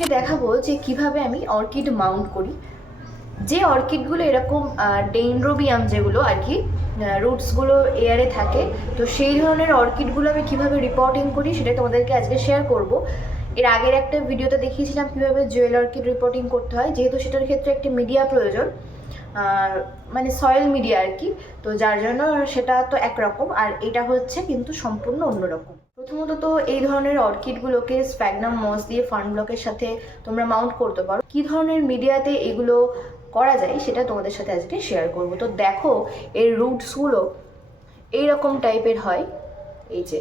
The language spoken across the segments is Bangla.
তোমাদেরকে দেখাবো যে কীভাবে আমি অর্কিড মাউন্ট করি। যে অর্কিডগুলো এরকম ডেইনড্রোবিয়াম যেগুলো আর কি রুটসগুলো এয়ারে থাকে, তো সেই ধরনের অর্কিডগুলো আমি কীভাবে রিপোর্টিং করি সেটা তোমাদেরকে আজকে শেয়ার করব। এর আগের একটা ভিডিওতে দেখিয়েছিলাম কীভাবে জুয়েল অর্কিড রিপোর্টিং করতে হয়, যেহেতু সেটার ক্ষেত্রে একটি মিডিয়া প্রয়োজন মানে সয়েল মিডিয়া আর কি, তো যার জন্য সেটা তো একরকম, আর এটা হচ্ছে কিন্তু সম্পূর্ণ অন্যরকম। প্রথমত তো এই ধরনের অর্কিডগুলোকে স্প্যাগনাম মস দিয়ে ফার্ন ব্লকের সাথে তোমরা মাউন্ট করতে পারো। কী ধরনের মিডিয়াতে এগুলো করা যায় সেটা তোমাদের সাথে আজকে শেয়ার করব। তো দেখো, এর রুটসগুলো এইরকম টাইপের হয়। এই যে,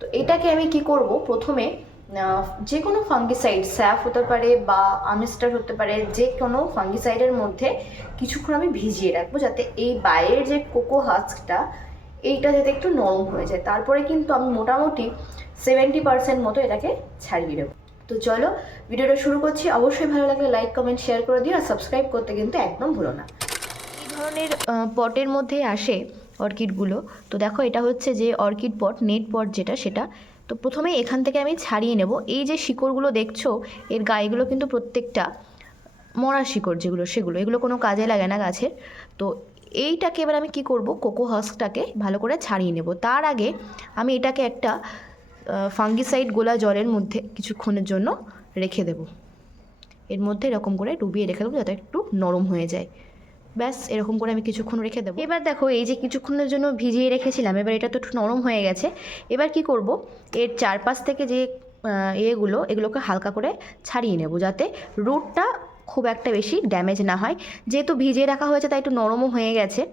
তো এটাকে আমি কি করব? প্রথমে যে কোনো ফাঙ্গিসাইড, স্যাফ হতে পারে বা আমিস্টার হতে পারে যে কোনো ফাঙ্গিসাইডের মধ্যে কিছুক্ষণ আমি ভিজিয়ে রাখব যাতে এই বাইরের যে কোকো হাস্কটা এইটা যাতে একটু নরম হয়ে যায়। তারপরে কিন্তু আমি মোটামুটি সেভেন্টি পার্সেন্ট মতো এটাকে ছাড়িয়ে দেবো। তো চলো, ভিডিওটা শুরু করছি। অবশ্যই ভালো লাগলে লাইক কমেন্ট শেয়ার করে দিও আর সাবস্ক্রাইব করতে কিন্তু একদম ভুলো না। এই ধরনের পটের মধ্যে আসে অর্কিডগুলো তো দেখো, এটা হচ্ছে যে অর্কিড পট নেট পট যেটা, সেটা। তো প্রথমে এখান থেকে আমি ছাড়িয়ে নেব। এই যে শিকড়গুলো দেখছ, এর গায়েগুলো কিন্তু প্রত্যেকটা মরা শিকড় যেগুলো, সেগুলো। এগুলো কোনো কাজে লাগে না গাছের। তো এইটাকে এবার আমি কি করব? কোকো হাস্কটাকে ভালো করে ছাড়িয়ে নেব। তার আগে আমি এটাকে একটা ফাঙ্গিসাইড গোলা জলের মধ্যে কিছুক্ষণের জন্য রেখে দেব। এর মধ্যে এরকম করে ডুবিয়ে রেখে দেবো যাতে একটু নরম হয়ে যায়। ব্যাস, এরকম করে আমি কিছুক্ষণ রেখে দেবো। এবার দেখো, এই যে কিছুক্ষণের জন্য ভিজিয়ে রেখেছিলাম, এবার এটা তো একটু নরম হয়ে গেছে। এবার কি করব? এর চারপাশ থেকে যে এগুলো, এগুলোকে হালকা করে ছাড়িয়ে নেব যাতে রুটটা খুব একটা বেশি ড্যামেজ না হয়। যেহেতু ভিজিয়ে রাখা হয়েছে, তাই একটু নরমও হয়ে গেছে।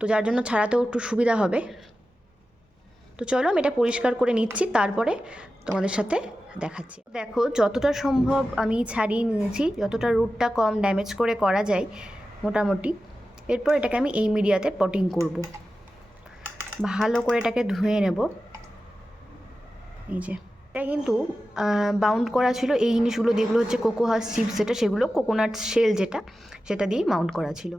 তো যার জন্য ছাড়াতেও একটু সুবিধা হবে। তো চলো আমি এটা পরিষ্কার করে নিচ্ছি, তারপরে তোমাদের সাথে দেখাচ্ছি। দেখো, যতটা সম্ভব আমি ছাড়িয়ে নিয়েছি, যতটা রুটটা কম ড্যামেজ করে করা যায়, মোটামুটি। এরপর এটাকে আমি এই মিডিয়াতে পটিং করব। ভালো করে এটাকে ধুয়ে নেব। এই যে। এটা কিন্তু বাউন্ড করা ছিল। এই জিনিসগুলো যেগুলো হচ্ছে কোকোহাস চিপস যেটা, সেগুলো কোকোনাট শেল যেটা, সেটা দিয়ে মাউন্ট করা ছিল।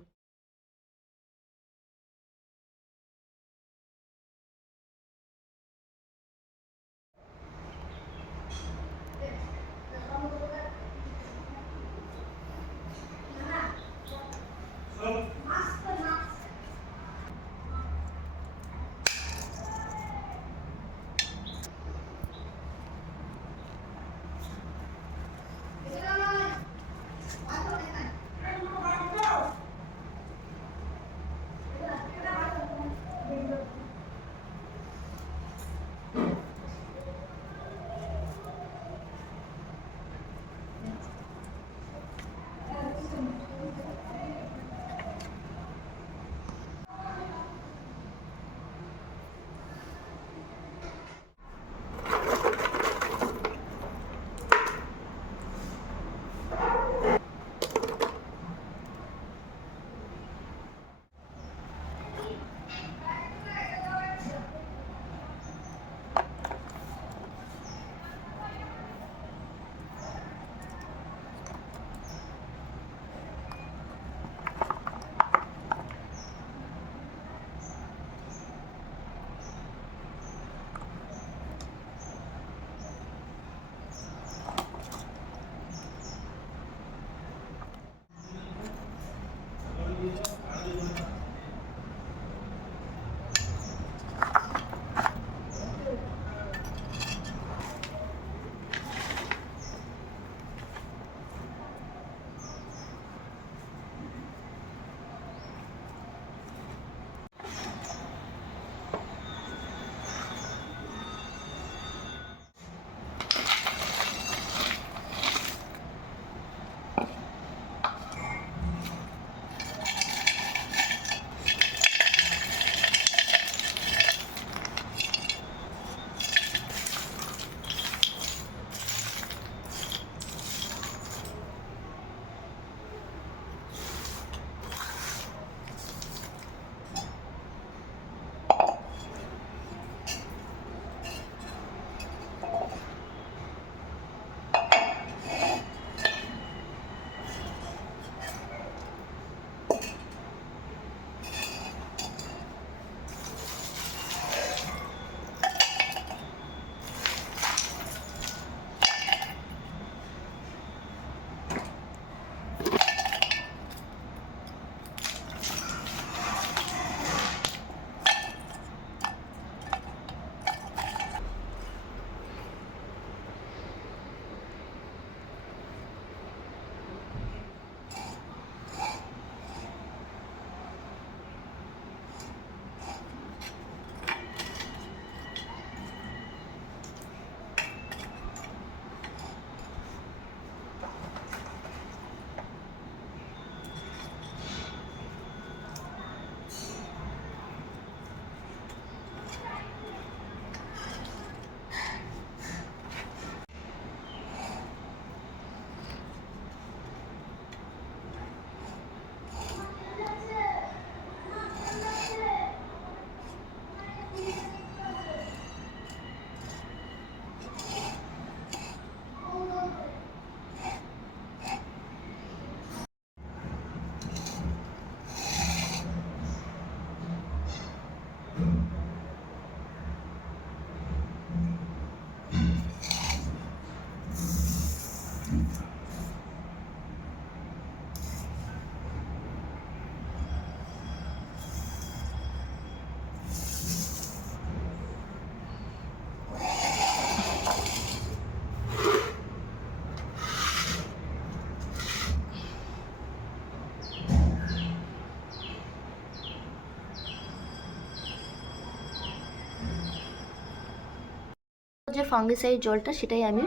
যে ফাঙ্গিসাইড জলটা সেটাই আমি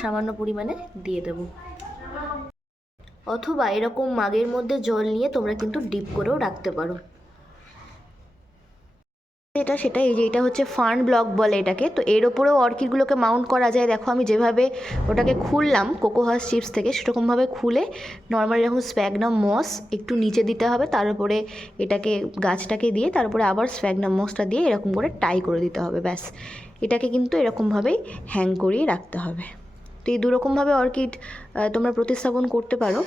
সামান্য পরিমাণে দিয়ে দেবো। অথবা এরকম মাগের মধ্যে জল নিয়ে তোমরা কিন্তু ডিপ করেও রাখতে পারো। এটা সেটা এই যে এটা হচ্ছে ফার্ন ব্লক বলে এটাকে। তো এর ওপরেও অর্কিডগুলোকে মাউন্ট করা যায়। দেখো, আমি যেভাবে ওটাকে খুললাম, কোকোহাস চিপস থেকে সেরকমভাবে খুলে নর্মাল এরকম স্প্যাগনাম মস একটু নিচে দিতে হবে। তার উপরে এটাকে, গাছটাকে দিয়ে তারপরে আবার স্প্যাগনাম মসটা দিয়ে এরকম করে টাই করে দিতে হবে, ব্যাস। এটাকে কিন্তু এরকমভাবেই হ্যাং করিয়ে রাখতে হবে। তো এই দুরকমভাবে অর্কিড তোমরা প্রতিস্থাপন করতে পারো।